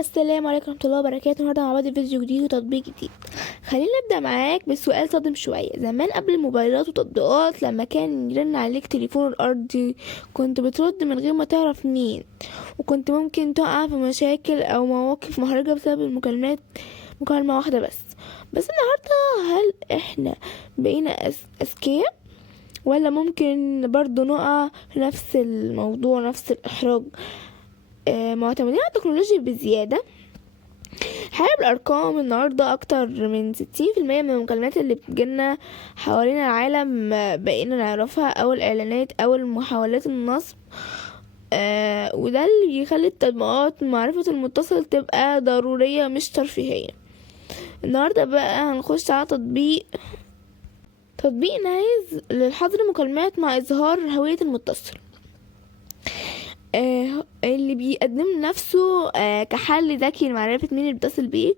السلام عليكم ورحمة الله وبركاته. النهارده مع بعض فيديو جديد وتطبيق جديد. خلينا نبدأ معاك بسؤال صادم شوية. زمان قبل الموبايلات وتطبيقات، لما كان يرن عليك تليفون الأرضي كنت بترد من غير ما تعرف مين، وكنت ممكن تقع في مشاكل أو مواقف محرجة بسبب مكالمة واحدة بس النهارده هل احنا بقينا أذكياء، ولا ممكن برضو نقع في نفس الموضوع، نفس الإحراج؟ معتمدين على التكنولوجيا بزيادة. حابب الأرقام النهاردة أكتر من 60% من المكالمات اللي بتجيلنا حوالين العالم بقينا نعرفها، أو الإعلانات أو المحاولات النصب. وده اللي بيخلي التطبيقات معرفة المتصل تبقى ضرورية مش ترفيهية. النهاردة بقى هنخش على تطبيق نايز للحظر مكالمات مع إظهار هوية المتصل، اللي بيقدم نفسه كحل ذكي لمعرفة مين اللي بيتصل بيك،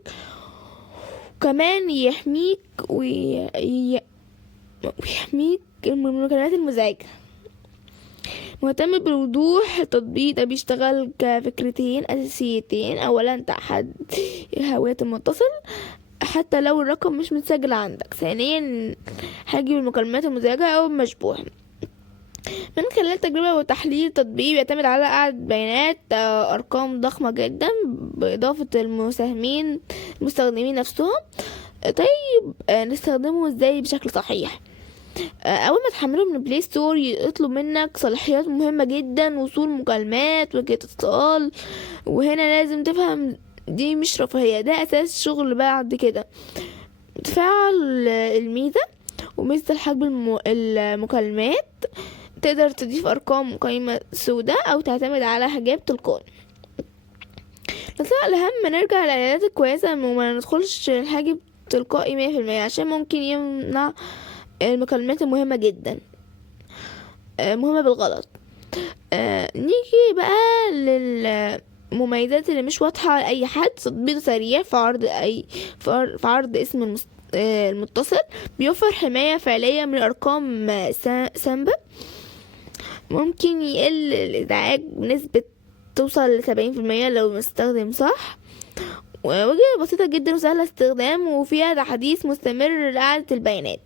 وكمان يحميك ويحميك من المكالمات المزعجة. مهتم بالوضوح. التطبيق ده بيشتغل كفكرتين أساسيتين: أولا تحديد هوية المتصل حتى لو الرقم مش متسجل عندك، ثانيا حجب المكالمات المزعجة أو المشبوهة. من خلال تجربة وتحليل، تطبيق بيعتمد على قاعدة بيانات أرقام ضخمة جدا بإضافة المستخدمين نفسهم. طيب نستخدمه ازاي بشكل صحيح؟ أول ما تحمله من بلاي ستور يطلب منك صلاحيات مهمة جدا: وصول مكالمات، وجهة اتصال. وهنا لازم تفهم دي مش رفاهية، ده أساس شغل. بعد كده تفعل الميزة وميزة حجب المكالمات. تقدر تضيف أرقام قائمة سوداء أو تعتمد على حجاب تلقائي. بس الأهم نرجع للإعدادات الكويسة وما ندخلش الحاجب تلقائي 100%، عشان ممكن يمنع المكالمات المهمة جدا، مهمة بالغلط. نيجي بقى للمميزات اللي مش واضحة لأي حد. تطبيق سريع في عرض اسم المتصل، بيوفر حماية فعلية من أرقام سامبا. ممكن يقل الإزعاج بنسبة توصل ل70% لو مستخدم صح. وجهة بسيطة جدا وسهلة استخدام، وفيها تحديث مستمر لإعادة البيانات.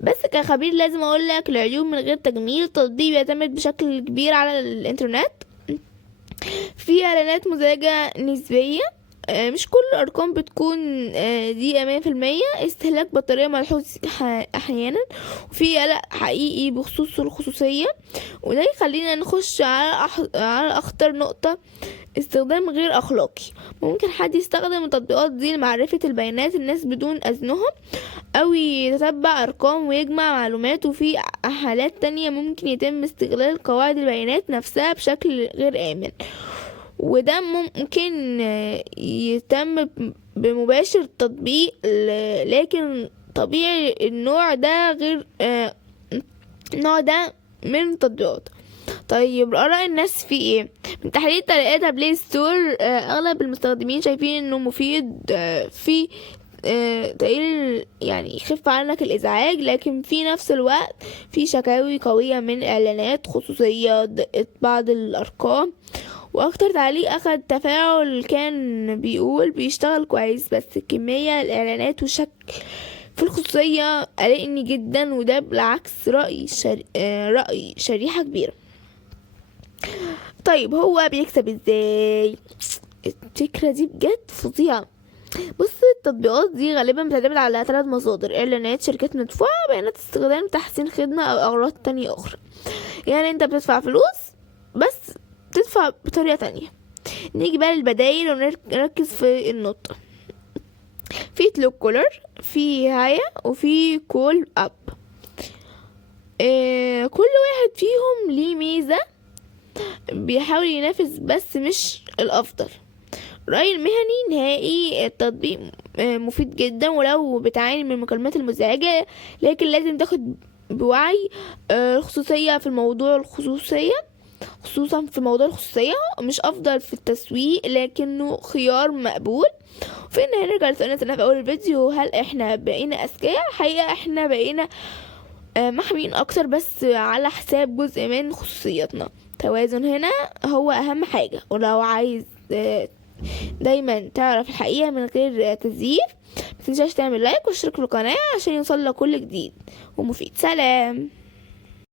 بس كخبير لازم أقولك العيوب من غير تجميل: التطبيق بيعتمد بشكل كبير على الإنترنت، في إعلانات مزعجة نسبية، مش كل الأرقام بتكون دقيقة 100%، استهلاك بطارية ملحوظ أحيانا، وفي قلق حقيقي بخصوص الخصوصية. وده يخلينا نخش على أخطر نقطة: استخدام غير أخلاقي. ممكن حد يستخدم التطبيقات دي لمعرفة البيانات الناس بدون إذنهم، أو يتتبع أرقام ويجمع معلومات. وفي حالات تانية ممكن يتم استغلال قواعد البيانات نفسها بشكل غير آمن، وده ممكن يتم بمباشر التطبيق. لكن طبيعي النوع ده من التطبيقات. طيب آراء الناس فيه ايه؟ من تحليل تلاقيتها بلاي ستور، اغلب المستخدمين شايفين انه مفيد في تقليل، يعني يخف عنك الازعاج، لكن في نفس الوقت في شكاوي قوية من اعلانات خصوصية دقت بعض الارقام. واكتر تعليق اخد تفاعل كان بيقول بيشتغل كويس، بس كمية الاعلانات والشك في الخصوصية قلقني جدا، وده بالعكس رأي شريحة كبيرة. طيب هو بيكسب ازاي؟ الفكرة دي بجد فظيعة. بص، التطبيقات دي غالبا بتعتمد على 3 مصادر: اعلانات، شركات مدفوعة، بيانات استخدام، تحسين خدمة او اغراض تانية اخرى. يعني انت بتدفع فلوس بس تدفع بطريقة تانية. نيجي بقى للبدايل ونركز في النقطة: في تلو كولر، في هايا، وفي كول اب. كل واحد فيهم ليه ميزة بيحاول ينافس، بس مش الافضل. رأيي المهني نهائي: التطبيق مفيد جدا ولو بتعاني من المكالمات المزعجة، لكن لازم تاخد بوعي. الخصوصية في الموضوع الخصوصية خصوصا في موضوع الخصوصية مش أفضل في التسويق، لكنه خيار مقبول. وفي النهاية نرجع لسؤالنا في أول الفيديو: هل إحنا بقينا أذكياء؟ حقيقة إحنا بقينا محميين أكتر، بس على حساب جزء من خصوصيتنا. توازن هنا هو أهم حاجة. ولو عايز دايما تعرف الحقيقة من غير تزييف. متنساش تعمل لايك واشترك في القناة عشان يوصل لك كل جديد ومفيد. سلام.